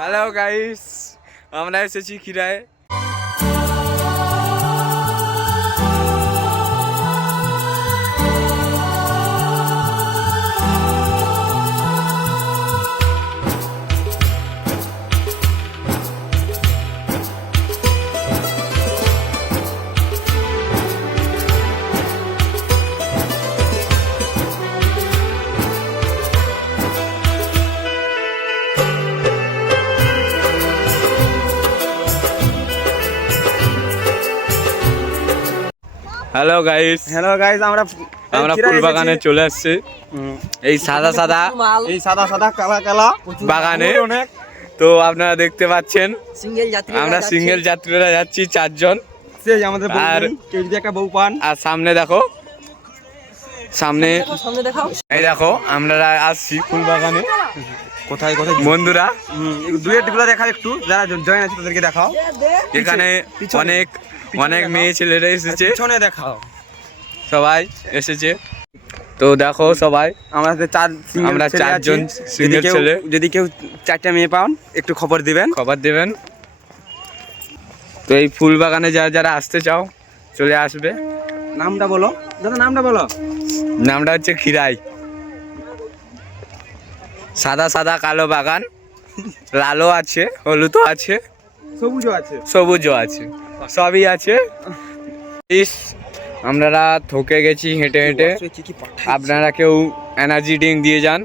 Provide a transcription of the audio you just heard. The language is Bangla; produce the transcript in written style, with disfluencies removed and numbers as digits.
হ্যালো গাইস, আমরা এসেছি খিরায়। হ্যালো গাইস, আমরা ফুল বাগানে চলে আসছি। এই সাদা সাদা কালা কালা বাগানে অনেক। তো আপনারা দেখতে পাচ্ছেন আমরা সিঙ্গেল যাত্রীরা যাচ্ছি 4 জন। সেই আমাদের আর কেউ যদি একটা বউ পান। আর সামনে দেখো, সামনে এই দেখো আমরা আসছি ফুল বাগানে। কোথায় কোথায় বন্ধুরা ডুয়েটগুলো দেখাও একটু, যারা জয়েন আছে তাদেরকে দেখাও। এখানে অনেক অনেক মেয়ে ছেলেরা এসেছে, পিছনে দেখাও, সবাই এসেছে। তো দেখো সবাই আমরা আমরা 4 জন সিঙ্গেল ছেলে। যদি কেউ 4টা মেয়ে পান একটু খবর দিবেন। তো এই ফুল বাগানে যারা যারা আসতে চাও চলে আসবে। নামটা বলো দাদা, নামটা বলো। নামটা হচ্ছে খিরাই। সাদা সাদা কালো বাগান, লালও আছে, হলুদও আছে, সবুজও আছে, সবই আছে। আমরা থকে গেছি হেঁটে হেঁটে। আপনারা কেউ এনার্জি ড্রিঙ্ক দিয়ে যান।